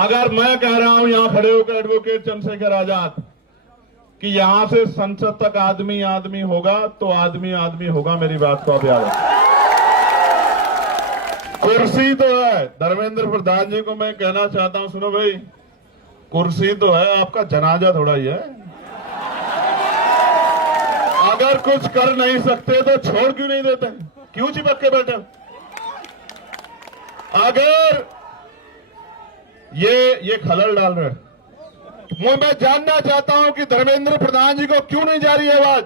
अगर मैं कह रहा हूं यहां खड़े होकर एडवोकेट चंद्रशेखर आजाद कि यहां से संसद तक आदमी आदमी होगा तो आदमी आदमी होगा, मेरी बात को आप याद रखें। कुर्सी तो है, धर्मेंद्र प्रधान जी को मैं कहना चाहता हूं, सुनो भाई, कुर्सी तो है, आपका जनाजा थोड़ा ही है। अगर कुछ कर नहीं सकते तो छोड़ क्यों नहीं देते, क्यों चिपक के बैठे? अगर ये खलल डाल रहे, मैं जानना चाहता हूं कि धर्मेंद्र प्रधान जी को क्यों नहीं जा रही आवाज,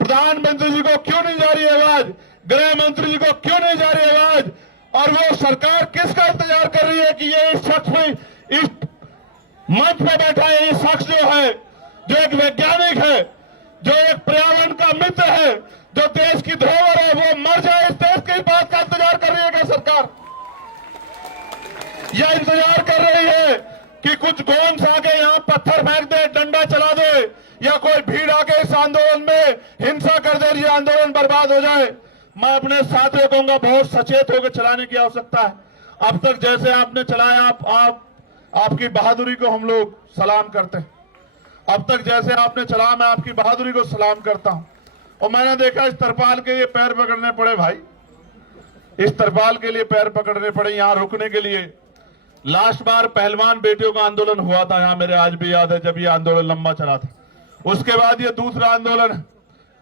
प्रधानमंत्री जी को क्यों नहीं जा रही आवाज, गृह मंत्री जी को क्यों नहीं जा रही आवाज, और वो सरकार किसका इंतजार कर रही है कि ये इस शख्स में, इस मंच पे बैठा है ये शख्स जो है, जो एक वैज्ञानिक है, जो एक पर्यावरण का मित्र है, जो देश की धरोहर है, वो मर जाए, इस देश की बात का इंतजार कर रही है क्या सरकार? यह इंतजार कर रही है कि कुछ गोंस आके यहां पत्थर फेंक दे, डंडा चला दे, या कोई भीड़ आके इस आंदोलन में हिंसा कर दे, ये आंदोलन बर्बाद हो जाए। मैं अपने साथियों को कहूंगा, बहुत सचेत होकर चलाने की आवश्यकता है। अब तक जैसे आपने चलाया, आपकी बहादुरी को हम लोग सलाम करते हैं। अब तक जैसे आपने चला, मैं आपकी बहादुरी को सलाम करता हूं। और मैंने देखा इस तरपाल के लिए पैर पकड़ने पड़े भाई, इस तरपाल के लिए पैर पकड़ने पड़े यहां रुकने के लिए। लास्ट बार पहलवान बेटियों का आंदोलन हुआ था यहां, मेरे आज भी याद है, जब ये आंदोलन लंबा चला था। उसके बाद ये दूसरा आंदोलन है।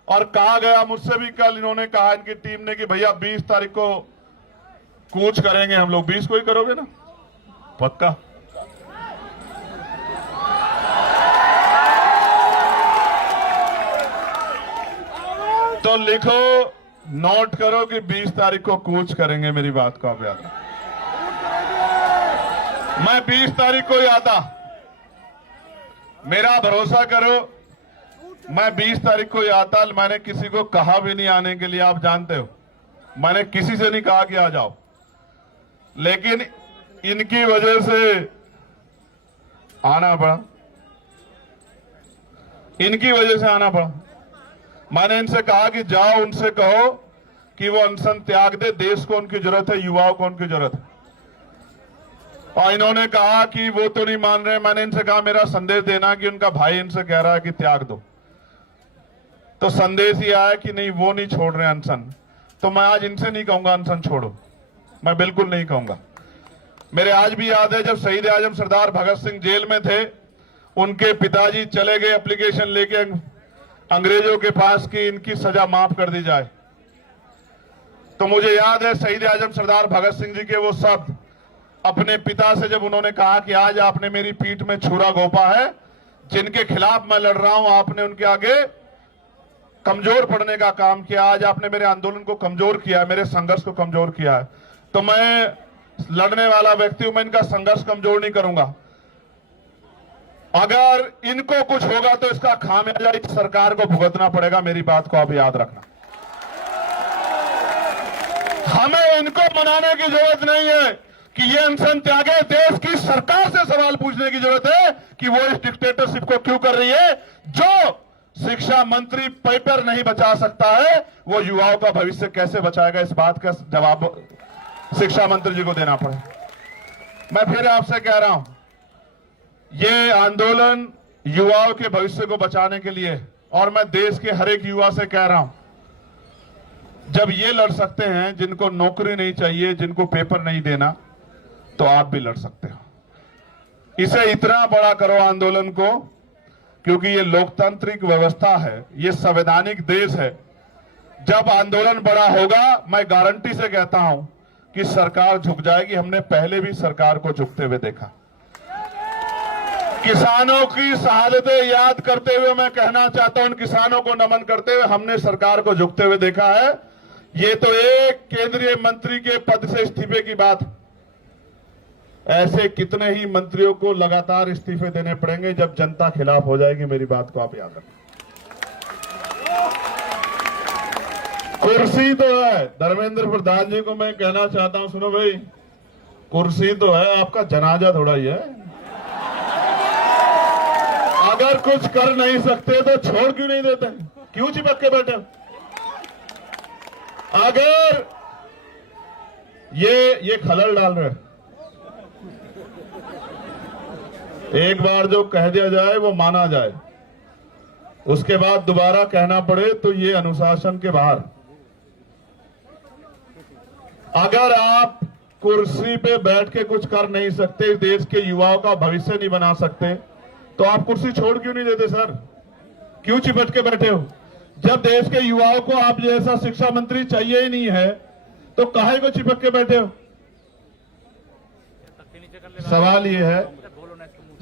और कहा गया मुझसे भी कल, इन्होंने कहा इनकी टीम ने कि भैया 20 तारीख को कूच करेंगे हम लोग। 20 को ही करोगे ना पक्का? तो लिखो, नोट करो कि 20 तारीख को कूच करेंगे, मेरी बात को आप याद रखो। मैं 20 तारीख को ही आता, मेरा भरोसा करो, मैं 20 तारीख को ही आता। मैंने किसी को कहा भी नहीं आने के लिए, आप जानते हो, मैंने किसी से नहीं कहा कि आ जाओ, लेकिन इनकी वजह से आना पड़ा, इनकी वजह से आना पड़ा। मैंने इनसे कहा कि जाओ, उनसे कहो कि वो अनशन त्याग दे, देश को उनकी जरूरत है, युवाओं को उनकी जरूरत है। और इन्होंने कहा कि वो तो नहीं मान रहे। मैंने इनसे कहा मेरा संदेश देना कि उनका भाई इनसे कह रहा है कि त्याग दो, तो संदेश ही आया कि नहीं, वो नहीं छोड़ रहे अनशन। तो मैं आज इनसे नहीं कहूंगा अनशन छोड़ो, मैं बिल्कुल नहीं कहूंगा। मेरे आज भी याद है जब शहीद आजम सरदार भगत सिंह जेल में थे, उनके पिताजी चले गए एप्लीकेशन लेके अंग्रेजों के पास कि इनकी सजा माफ कर दी जाए। तो मुझे याद है शहीद आजम सरदार भगत सिंह जी के वो शब्द अपने पिता से, जब उन्होंने कहा कि आज आपने मेरी पीठ में छुरा घोंपा है, जिनके खिलाफ मैं लड़ रहा हूं, आपने उनके आगे कमजोर पड़ने का काम किया, आज आपने मेरे आंदोलन को कमजोर किया है, मेरे संघर्ष को कमजोर किया है। तो मैं लड़ने वाला व्यक्ति हूं, मैं इनका संघर्ष कमजोर नहीं करूंगा। अगर इनको कुछ होगा तो इसका खामियाजा इस सरकार को भुगतना पड़ेगा, मेरी बात को आप याद रखना। हमें इनको मनाने की जरूरत नहीं है कि ये अनशन त्यागे, देश की सरकार से सवाल पूछने की जरूरत है कि वो इस डिक्टेटरशिप को क्यों कर रही है। जो शिक्षा मंत्री पेपर नहीं बचा सकता है, वो युवाओं का भविष्य कैसे बचाएगा, इस बात का जवाब शिक्षा मंत्री जी को देना पड़े। मैं फिर आपसे कह रहा हूं, ये आंदोलन युवाओं के भविष्य को बचाने के लिए, और मैं देश के हर एक युवा से कह रहा हूं, जब ये लड़ सकते हैं जिनको नौकरी नहीं चाहिए, जिनको पेपर नहीं देना, तो आप भी लड़ सकते हो। इसे इतना बड़ा करो आंदोलन को, क्योंकि ये लोकतांत्रिक व्यवस्था है, ये संवैधानिक देश है। जब आंदोलन बड़ा होगा, मैं गारंटी से कहता हूं कि सरकार झुक जाएगी। हमने पहले भी सरकार को झुकते हुए देखा। किसानों की शहादतें याद करते हुए मैं कहना चाहता हूं, उन किसानों को नमन करते हुए हमने सरकार को झुकते हुए देखा है। ये तो एक केंद्रीय मंत्री के पद से इस्तीफे की बात, ऐसे कितने ही मंत्रियों को लगातार इस्तीफे देने पड़ेंगे जब जनता खिलाफ हो जाएगी, मेरी बात को आप याद रखें। कुर्सी तो है, धर्मेंद्र प्रधान जी को मैं कहना चाहता हूं, सुनो भाई, कुर्सी तो है, आपका जनाजा थोड़ा ही है। अगर कुछ कर नहीं सकते तो छोड़ क्यों नहीं देते, क्यों चिपक के बैठे? अगर ये खलल डाल रहे, एक बार जो कह दिया जाए वो माना जाए, उसके बाद दोबारा कहना पड़े तो ये अनुशासन के बाहर। अगर आप कुर्सी पे बैठ के कुछ कर नहीं सकते, देश के युवाओं का भविष्य नहीं बना सकते, तो आप कुर्सी छोड़ क्यों नहीं देते सर? क्यों चिपट के बैठे हो? जब देश के युवाओं को आप जैसा शिक्षा मंत्री चाहिए ही नहीं है तो काहे को चिपक के बैठे हो? सवाल ये है,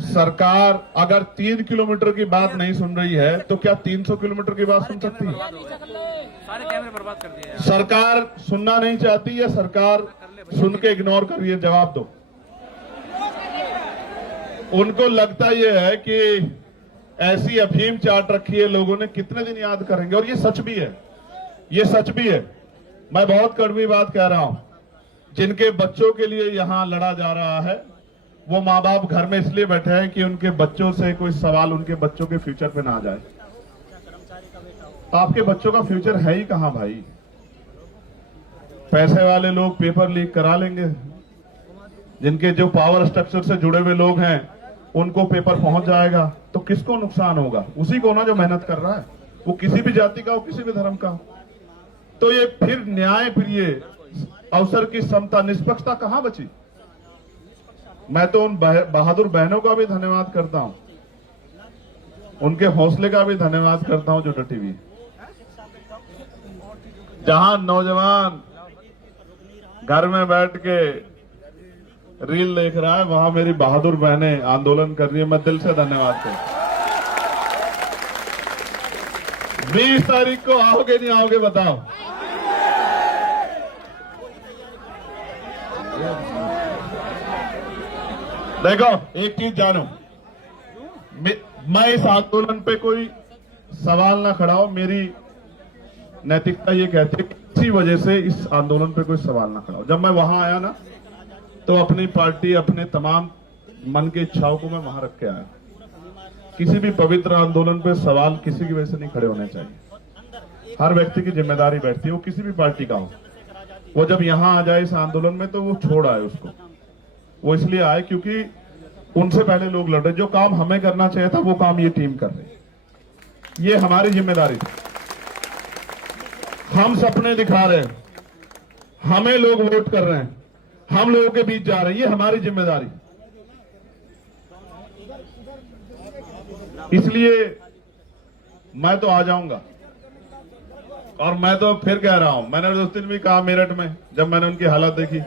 सरकार अगर 3 किलोमीटर की बात नहीं सुन रही है तो क्या 300 किलोमीटर की बात सुन सकती है? सारे कैमरे बर्बाद कर दिए। सरकार सुनना नहीं चाहती या सरकार सुन के इग्नोर कर रही है? जवाब दो। उनको लगता यह है कि ऐसी अफीम चाट रखी है लोगों ने, कितने दिन याद करेंगे? और ये सच भी है, ये सच भी है। मैं बहुत कड़वी बात कह रहा हूं, जिनके बच्चों के लिए यहां लड़ा जा रहा है वो माँ बाप घर में इसलिए बैठे हैं कि उनके बच्चों से कोई सवाल उनके बच्चों के फ्यूचर पे ना आ जाए। आपके बच्चों का फ्यूचर है ही कहां भाई? पैसे वाले लोग पेपर लीक करा लेंगे, जिनके जो पावर स्ट्रक्चर से जुड़े हुए लोग हैं उनको पेपर पहुंच जाएगा, तो किसको नुकसान होगा? उसी को ना जो मेहनत कर रहा है, वो किसी भी जाति का हो, किसी भी धर्म का हो। तो ये फिर न्याय, फिर ये अवसर की समता, निष्पक्षता कहां बची? मैं तो उन बहादुर बहनों का भी धन्यवाद करता हूं, उनके हौसले का भी धन्यवाद करता हूं जो डटी हुई। जहां नौजवान घर में बैठ के रील देख रहा है, वहां मेरी बहादुर बहनें आंदोलन कर रही है। मैं दिल से धन्यवाद करता हूं। 20 तारीख को आओगे नहीं आओगे बताओ? देखो एक चीज जानो, मैं इस आंदोलन पे कोई सवाल ना खड़ा हो, मेरी नैतिकता ये कहती है किसी वजह से इस आंदोलन पे कोई सवाल ना खड़ा हो। जब मैं वहां आया ना तो अपनी पार्टी, अपने तमाम मन की इच्छाओं को मैं वहां रख के आया। किसी भी पवित्र आंदोलन पे सवाल किसी की वजह से नहीं खड़े होने चाहिए। हर व्यक्ति की जिम्मेदारी बैठती है, वो किसी भी पार्टी का हो। वो जब यहां आ जाए इस आंदोलन में तो वो छोड़ आए उसको। वो इसलिए आए क्योंकि उनसे पहले लोग लड़ रहे। जो काम हमें करना चाहिए था वो काम ये टीम कर रही। ये हमारी जिम्मेदारी थी। हम सपने दिखा रहे हैं, हमें लोग वोट कर रहे हैं, हम लोगों के बीच जा रहे हैं, ये हमारी जिम्मेदारी। इसलिए मैं तो आ जाऊंगा। और मैं तो फिर कह रहा हूं, मैंने उस दिन भी कहा मेरठ में जब मैंने उनकी हालत देखी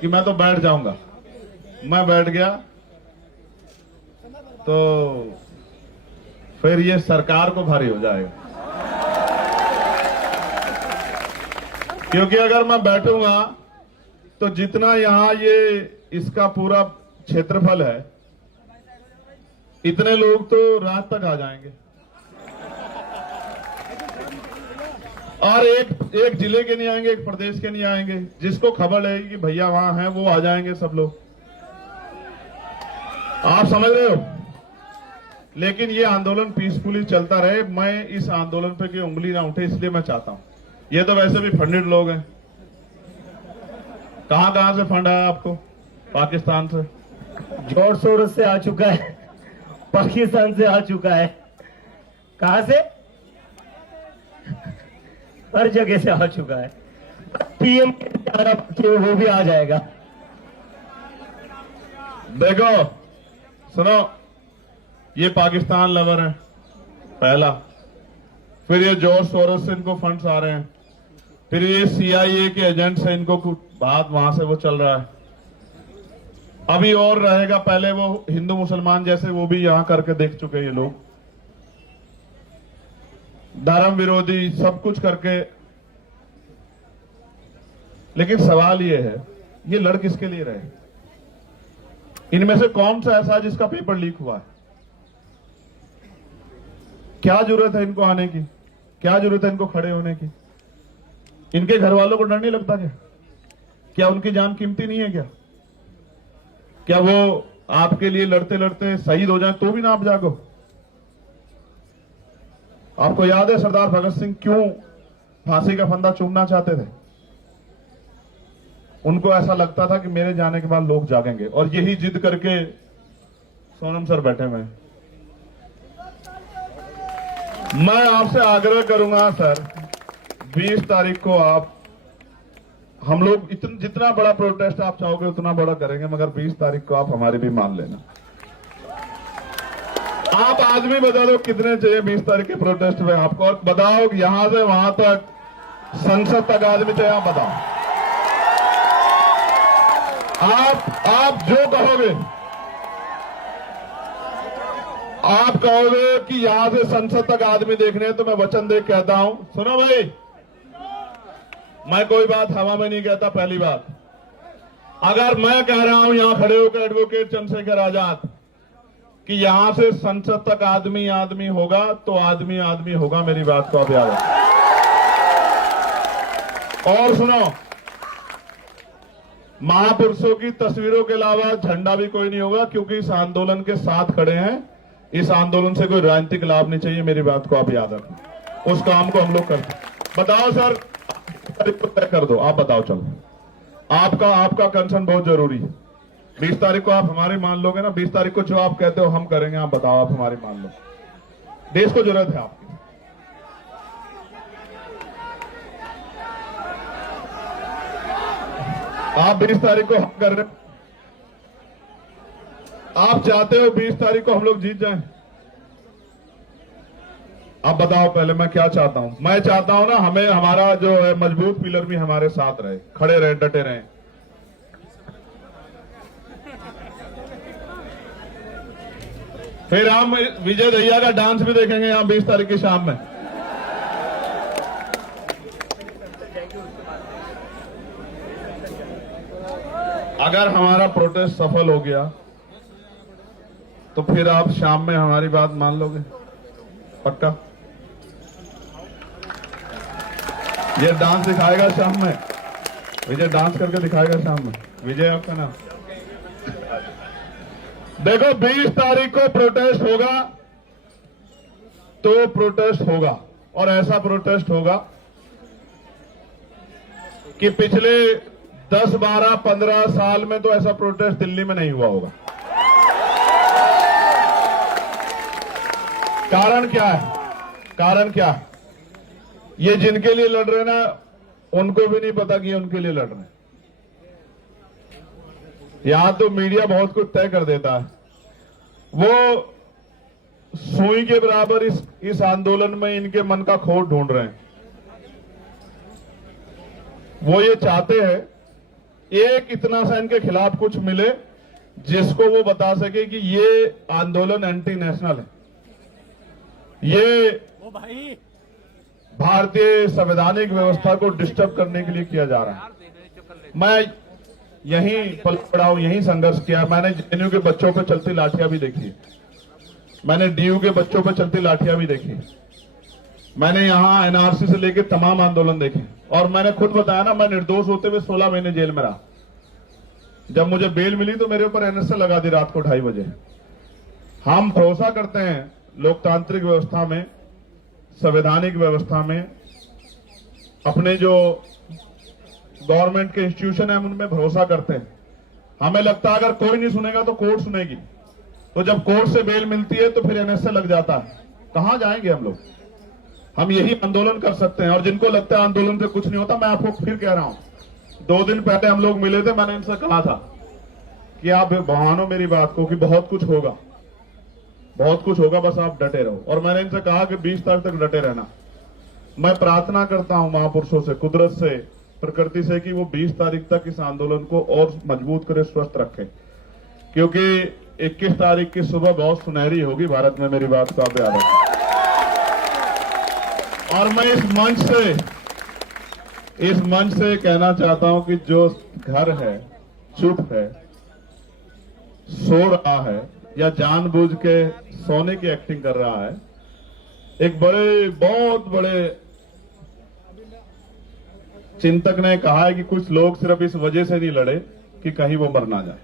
कि मैं तो बैठ जाऊंगा। मैं बैठ गया तो फिर ये सरकार को भारी हो जाएगा, क्योंकि अगर मैं बैठूंगा तो जितना यहां ये इसका पूरा क्षेत्रफल है, इतने लोग तो रात तक आ जाएंगे। और एक जिले के नहीं आएंगे, एक प्रदेश के नहीं आएंगे। जिसको खबर रहेगी कि भैया वहां हैं वो आ जाएंगे सब लोग। आप समझ रहे हो? लेकिन ये आंदोलन पीसफुली चलता रहे। मैं इस आंदोलन पे की उंगली ना उठे इसलिए मैं चाहता हूं। ये तो वैसे भी फंडेड लोग हैं। कहां से फंड आया आपको? पाकिस्तान से जोर शोर से आ चुका है, पाकिस्तान से आ चुका है। कहां से? हर जगह से आ चुका है। पीएम के वो भी आ जाएगा। देखो सुनो, ये पाकिस्तान लवर है पहला, फिर ये जॉर्ज सोरोस से इनको फंड्स आ रहे हैं, फिर ये CIA के एजेंट से इनको कुछ बात वहां से वो चल रहा है। अभी और रहेगा, पहले वो हिंदू मुसलमान जैसे वो भी यहां करके देख चुके ये लोग, धर्म विरोधी सब कुछ करके। लेकिन सवाल ये है, ये लड़ किसके लिए रहे? इनमें से कौन सा ऐसा जिसका पेपर लीक हुआ है? क्या जरूरत है इनको आने की? क्या जरूरत है इनको खड़े होने की? इनके घर वालों को डर नहीं लगता क्या? क्या उनकी जान कीमती नहीं है क्या? क्या वो आपके लिए लड़ते लड़ते शहीद हो जाए तो भी ना आप जागो? आपको याद है सरदार भगत सिंह क्यों फांसी का फंदा चूमना चाहते थे? उनको ऐसा लगता था कि मेरे जाने के बाद लोग जागेंगे, और यही जिद करके सोनम सर बैठे हुए हैं। मैं आपसे आग्रह करूंगा सर, 20 तारीख को आप, हम लोग जितना बड़ा प्रोटेस्ट आप चाहोगे उतना बड़ा करेंगे, मगर 20 तारीख को आप हमारी भी मान लेना। आप आदमी बता दो कितने चाहिए 20 तारीख के प्रोटेस्ट में आपको, और बताओ यहां से वहां तक, संसद तक आदमी चाहिए, आप बताओ। आप जो कहोगे, आप कहोगे कि यहां से संसद तक आदमी देखने हैं, तो मैं वचन दे कहता हूं, सुनो भाई, मैं कोई बात हवा में नहीं कहता। पहली बात, अगर मैं कह रहा हूं यहां खड़े होकर एडवोकेट चंद्रशेखर आजाद कि यहां से संसद तक आदमी आदमी होगा, तो आदमी आदमी होगा, मेरी बात को आप याद रखें। और सुनो, महापुरुषों की तस्वीरों के अलावा झंडा भी कोई नहीं होगा, क्योंकि इस आंदोलन के साथ खड़े हैं। इस आंदोलन से कोई राजनीतिक लाभ नहीं चाहिए, मेरी बात को आप याद रखें। उस काम को हम लोग करते हैं। बताओ सर, तारीख को तय कर दो, आप बताओ। चलो, आपका कंसर्न बहुत जरूरी है। 20 तारीख को आप हमारी मान लोगे ना, 20 तारीख को जो आप कहते हो हम करेंगे, आप बताओ, आप हमारी मान लो। देश को जरूरत है आपकी। आप 20 तारीख को हम कर रहे, आप चाहते हो 20 तारीख को हम लोग जीत जाएं? आप बताओ पहले, मैं क्या चाहता हूं? मैं चाहता हूं ना, हमें हमारा जो है मजबूत पिलर भी हमारे साथ रहे, खड़े रहे, डटे रहे। फिर हम विजय दहिया का डांस भी देखेंगे यहां 20 तारीख की शाम में। अगर हमारा प्रोटेस्ट सफल हो गया तो फिर आप शाम में हमारी बात मान लोगे? पक्का? ये डांस दिखाएगा शाम में, विजय डांस करके दिखाएगा शाम में। विजय आपका नाम? देखो, 20 तारीख को प्रोटेस्ट होगा तो प्रोटेस्ट होगा, और ऐसा प्रोटेस्ट होगा कि पिछले 10, 12, 15 साल में तो ऐसा प्रोटेस्ट दिल्ली में नहीं हुआ होगा। कारण क्या है? कारण क्या है? ये जिनके लिए लड़ रहे ना, उनको भी नहीं पता कि ये उनके लिए लड़ रहे हैं। यहां तो मीडिया बहुत कुछ तय कर देता है। वो सुई के बराबर इस आंदोलन में इनके मन का खोट ढूंढ रहे हैं। वो ये चाहते हैं एक इतना सा इनके खिलाफ कुछ मिले जिसको वो बता सके कि ये आंदोलन एंटी नेशनल है, ये भारतीय संवैधानिक व्यवस्था को डिस्टर्ब करने के लिए किया जा रहा है। मैं यहीं पल पड़ा हूं, यहीं संघर्ष किया। मैंने जेएनयू के बच्चों पर चलती लाठियां भी देखी, मैंने डीयू के बच्चों पर चलती लाठियां भी देखी, मैंने यहां एनआरसी से लेकर तमाम आंदोलन देखे, और मैंने खुद बताया ना, मैं निर्दोष होते हुए 16 महीने जेल में रहा। जब मुझे बेल मिली तो मेरे ऊपर एनएसए लगा दी रात को 2:30 बजे। हम भरोसा करते हैं लोकतांत्रिक व्यवस्था में, संवैधानिक व्यवस्था में, अपने जो गवर्नमेंट के इंस्टीट्यूशन है उनमें भरोसा करते हैं। हमें लगता है अगर कोई नहीं सुनेगा तो कोर्ट सुनेगी, तो जब कोर्ट से बेल मिलती है तो फिर एनएसए लग जाता है। कहां जाएंगे हम लोग? हम यही आंदोलन कर सकते हैं। और जिनको लगता है आंदोलन से कुछ नहीं होता, मैं आपको फिर कह रहा हूं, 2 दिन पहले हम लोग मिले थे, मैंने इनसे कहा था कि आप बहानो मेरी बात को कि बहुत कुछ होगा, बहुत कुछ होगा, बस आप डटे रहो। और मैंने इनसे कहा कि 20 तारीख तक डटे रहना। मैं प्रार्थना करता हूं महापुरुषों से, कुदरत से, प्रकृति से, कि वो 20 तारीख तक इस आंदोलन को और मजबूत करे, स्वस्थ रखे, क्योंकि 21 तारीख की सुबह बहुत सुनहरी होगी भारत में, मेरी बात को आप याद रखें। और मैं इस मंच से कहना चाहता हूं कि जो घर है, चुप है, सो रहा है, या जानबूझ के सोने की एक्टिंग कर रहा है, एक बहुत बड़े चिंतक ने कहा है कि कुछ लोग सिर्फ इस वजह से नहीं लड़े कि कहीं वो मर ना जाए,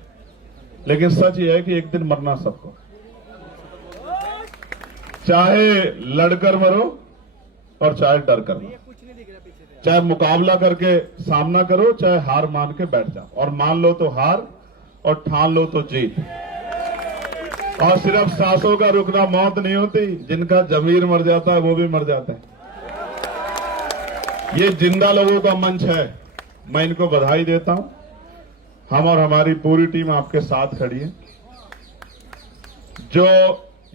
लेकिन सच ये है कि एक दिन मरना सबको, चाहे लड़कर मरो और चाहे डर कर मरो, चाहे मुकाबला करके सामना करो, चाहे हार मान के बैठ जाओ, और मान लो तो हार और ठान लो तो जीत। और सिर्फ सांसों का रुकना मौत नहीं होती, जिनका जमीर मर जाता है वो भी मर जाते हैं। ये जिंदा लोगों का मंच है, मैं इनको बधाई देता हूं। हम और हमारी पूरी टीम आपके साथ खड़ी है। जो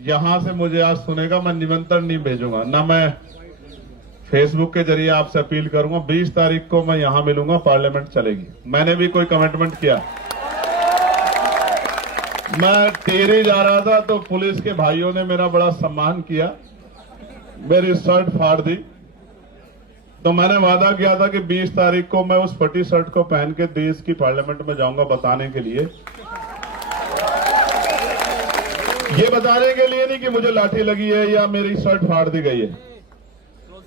यहां से मुझे आज सुनेगा, मैं निमंत्रण नहीं भेजूंगा, ना मैं फेसबुक के जरिए आपसे अपील करूंगा। 20 तारीख को मैं यहां मिलूंगा, पार्लियामेंट चलेगी। मैंने भी कोई कमिटमेंट किया, मैं टेरी जा रहा था तो पुलिस के भाइयों ने मेरा बड़ा सम्मान किया, मेरी शर्ट फाड़ दी। तो मैंने वादा किया था कि 20 तारीख को मैं उस फटी शर्ट को पहन के देश की पार्लियामेंट में जाऊंगा, बताने के लिए, ये बताने के लिए नहीं कि मुझे लाठी लगी है या मेरी शर्ट फाड़ दी गई है।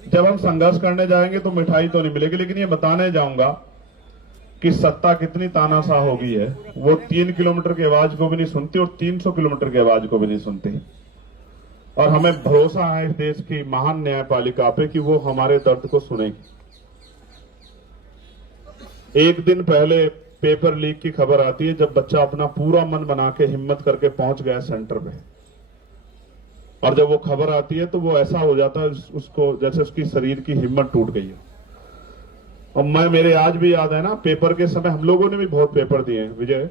जब हम संघर्ष करने जाएंगे तो मिठाई तो नहीं मिलेगी, लेकिन ये बताने जाऊंगा कि सत्ता कितनी तानाशाह हो गई है। वो 3 किलोमीटर की आवाज को भी नहीं सुनती और 300 किलोमीटर की आवाज को भी नहीं सुनती। और हमें भरोसा है इस देश की महान न्यायपालिका पे कि वो हमारे दर्द को सुनेगी। एक दिन पहले पेपर लीक की खबर आती है, जब बच्चा अपना पूरा मन बना के हिम्मत करके पहुंच गया सेंटर पे, और जब वो खबर आती है तो वो ऐसा हो जाता है उसको जैसे उसकी शरीर की हिम्मत टूट गई है। और मेरे आज भी याद है ना, पेपर के समय हम लोगों ने भी बहुत पेपर दिए हैं विजय,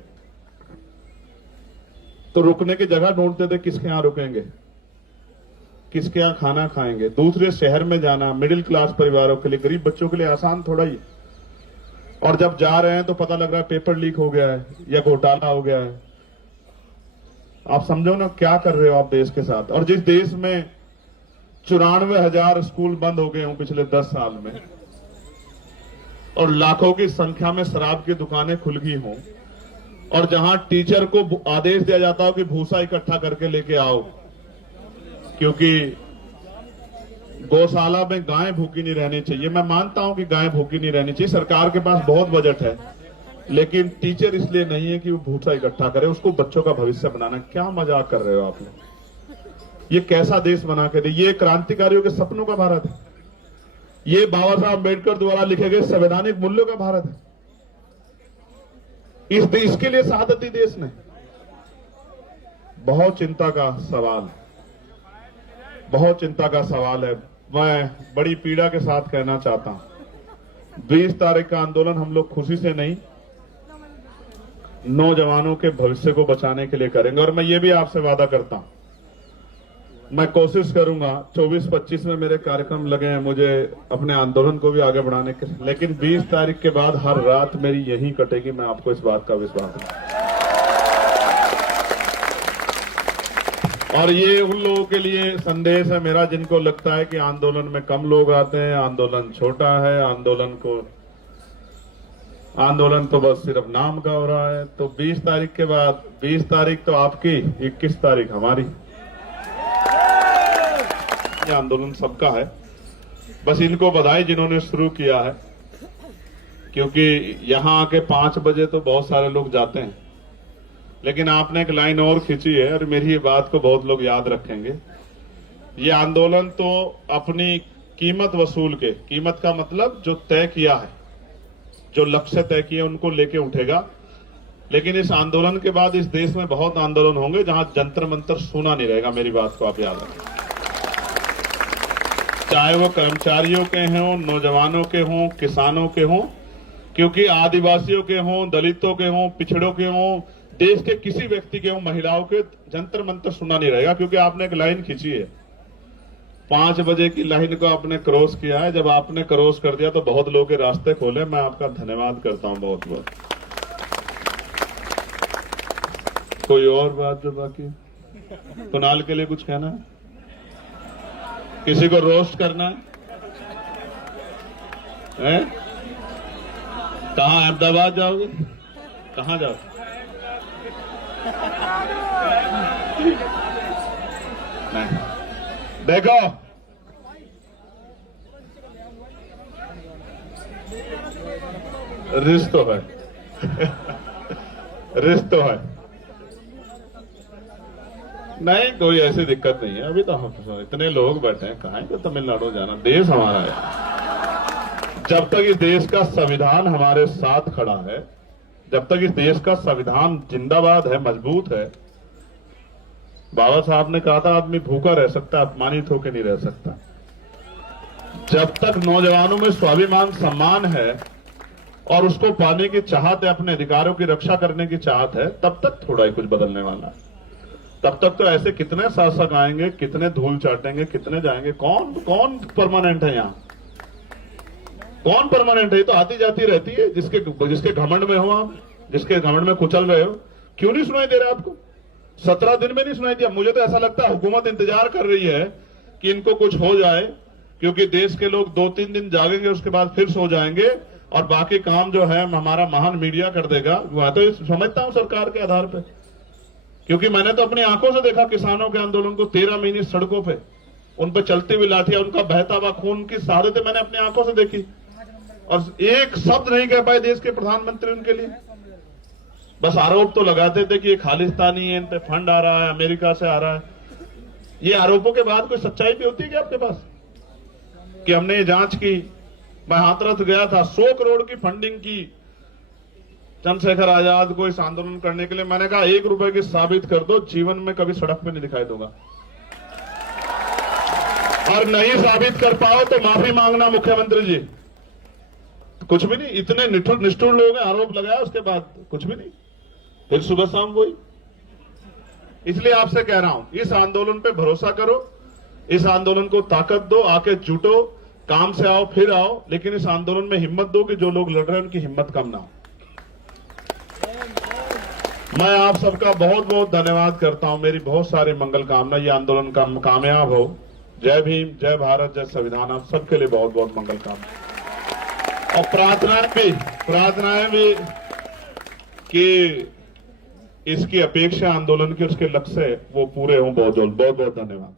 तो रुकने की जगह ढूंढते थे, किसके यहां रुकेंगे, किसके यहां खाना खाएंगे। दूसरे शहर में जाना मिडिल क्लास परिवारों के लिए, गरीब बच्चों के लिए आसान थोड़ा ही। और जब जा रहे हैं तो पता लग रहा है पेपर लीक हो गया है या घोटाला हो गया है। आप समझो ना क्या कर रहे हो आप देश के साथ। और जिस देश में 94,000 स्कूल बंद हो गए हों पिछले 10 साल में, और लाखों की संख्या में शराब की दुकानें खुल गई हों, और जहां टीचर को आदेश दिया जाता हो कि भूसा इकट्ठा करके लेके आओ, क्योंकि गौशाला में गाय भूखी नहीं रहनी चाहिए। मैं मानता हूं कि गाय भूखी नहीं रहनी चाहिए, सरकार के पास बहुत बजट है, लेकिन टीचर इसलिए नहीं है कि वो भूसा इकट्ठा करे, उसको बच्चों का भविष्य बनाना। क्या मजाक कर रहे हो आप लोग? ये कैसा देश बना के दे? ये क्रांतिकारियों के सपनों का भारत है, ये बाबा साहब अम्बेडकर द्वारा लिखे गए संवैधानिक मूल्यों का भारत है। इस देश के लिए शहादत दी देश ने। बहुत चिंता का सवाल, बहुत चिंता का सवाल है। मैं बड़ी पीड़ा के साथ कहना चाहता हूं, 20 तारीख का आंदोलन हम लोग खुशी से नहीं, नौजवानों के भविष्य को बचाने के लिए करेंगे। और मैं ये भी आपसे वादा करता हूं, मैं कोशिश करूंगा, 24-25 में मेरे कार्यक्रम लगे हैं मुझे अपने आंदोलन को भी आगे बढ़ाने के, लेकिन 20 तारीख के बाद हर रात मेरी यहीं कटेगी। मैं आपको इस बात का विश्वास दूं। और ये उन लोगों के लिए संदेश है मेरा जिनको लगता है कि आंदोलन में कम लोग आते हैं, आंदोलन छोटा है, आंदोलन तो बस सिर्फ नाम का हो रहा है। तो 20 तारीख के बाद, 20 तारीख तो आपकी, 21 तारीख हमारी। ये आंदोलन सबका है, बस इनको बधाई जिन्होंने शुरू किया है, क्योंकि यहां आके 5 बजे तो बहुत सारे लोग जाते हैं, लेकिन आपने एक लाइन और खींची है और मेरी ये बात को बहुत लोग याद रखेंगे। ये आंदोलन तो अपनी कीमत वसूल के, कीमत का मतलब जो तय किया है, जो लक्ष्य तय किए उनको लेके उठेगा। लेकिन इस आंदोलन के बाद इस देश में बहुत आंदोलन होंगे जहां जंतर मंतर सुना नहीं रहेगा। मेरी बात को आप याद रखें, चाहे वो कर्मचारियों के हों, नौजवानों के हों, किसानों के हों, क्योंकि आदिवासियों के हों, दलितों के हों, पिछड़ों के हों, देश के किसी व्यक्ति के हों, महिलाओं के, जंतर मंतर सुना नहीं रहेगा। क्योंकि आपने एक लाइन खींची है, 5 बजे की लाइन को आपने क्रॉस किया है। जब आपने क्रॉस कर दिया तो बहुत लोगों के रास्ते खोले। मैं आपका धन्यवाद करता हूं बहुत बहुत। कोई और बात जो बाकी? कुणाल के लिए कुछ कहना है? किसी को रोस्ट करना है? कहां अहमदाबाद जाओगे? कहां जाओ? नहीं, देखो रिश्त तो है रिश्त तो है, नहीं कोई ऐसी दिक्कत नहीं है। अभी तो हम इतने लोग बैठे हैं, कहां को तमिलनाडु जाना, देश हमारा है। जब तक इस देश का संविधान हमारे साथ खड़ा है, जब तक इस देश का संविधान जिंदाबाद है, मजबूत है, बाबा साहब ने कहा था आदमी भूखा रह सकता, अपमानित होकर नहीं रह सकता। जब तक नौजवानों में स्वाभिमान, सम्मान है और उसको पाने की चाहत है, अपने अधिकारों की रक्षा करने की चाहत है, तब तक थोड़ा ही कुछ बदलने वाला है। तब तक तो ऐसे कितने शासक आएंगे, कितने धूल चाटेंगे, कितने जाएंगे, कौन कौन परमानेंट है यहाँ? कौन परमानेंट है? ये तो आती जाती रहती है। जिसके घमंड में हो आप, जिसके घमंड में कुचल रहे हो, क्यों नहीं सुनाई दे रहा आपको? 17 दिन में नहीं सुनाई दिया। मुझे तो ऐसा लगता है हुकूमत इंतजार कर रही है कि इनको कुछ हो जाए, क्योंकि देश के लोग 2-3 दिन जागेंगे, उसके बाद फिर सो जाएंगे और बाकी काम जो है हमारा महान मीडिया कर देगा। वह तो समझता हूं सरकार के आधार पे, क्योंकि मैंने तो अपनी आंखों से देखा किसानों के आंदोलन को, 13 महीने सड़कों पे, उन पर चलती हुई लाठियां, उनका बहता हुआ खून की शहादतें मैंने अपनी आंखों से देखी, और एक शब्द नहीं कह पाए देश के प्रधानमंत्री उनके लिए। बस आरोप तो लगाते थे कि ये खालिस्तानी है, इन पे फंड आ रहा है, अमेरिका से आ रहा है। ये आरोपों के बाद कोई सच्चाई भी होती है क्या आपके पास? कि हमने ये जांच की, मैं हाथरस गया था, 100 करोड़ की फंडिंग की चंद्रशेखर आजाद को इस आंदोलन करने के लिए। मैंने कहा 1 रुपए की साबित कर दो, जीवन में कभी सड़क पे नहीं दिखाई दूंगा। और नहीं साबित कर पाओ तो माफी मांगना मुख्यमंत्री जी। कुछ भी नहीं, इतने निष्ठुर लोग हैं, आरोप लगाया उसके बाद कुछ भी नहीं, फिर सुबह शाम वही। इसलिए आपसे कह रहा हूं, इस आंदोलन पे भरोसा करो, इस आंदोलन को ताकत दो, आके जुटो, काम से आओ फिर आओ, लेकिन इस आंदोलन में हिम्मत दो कि जो लोग लड़ रहे हैं उनकी हिम्मत कम ना हो। मैं आप सबका बहुत बहुत धन्यवाद करता हूं। मेरी बहुत सारी मंगल कामना, ये आंदोलन कामयाब हो। जय भीम, जय भारत, जय संविधान। आप सबके लिए बहुत बहुत मंगल कामना और प्रार्थनाएं भी कि इसकी अपेक्षा आंदोलन के, उसके लक्ष्य वो पूरे हों। बहुत बहुत धन्यवाद।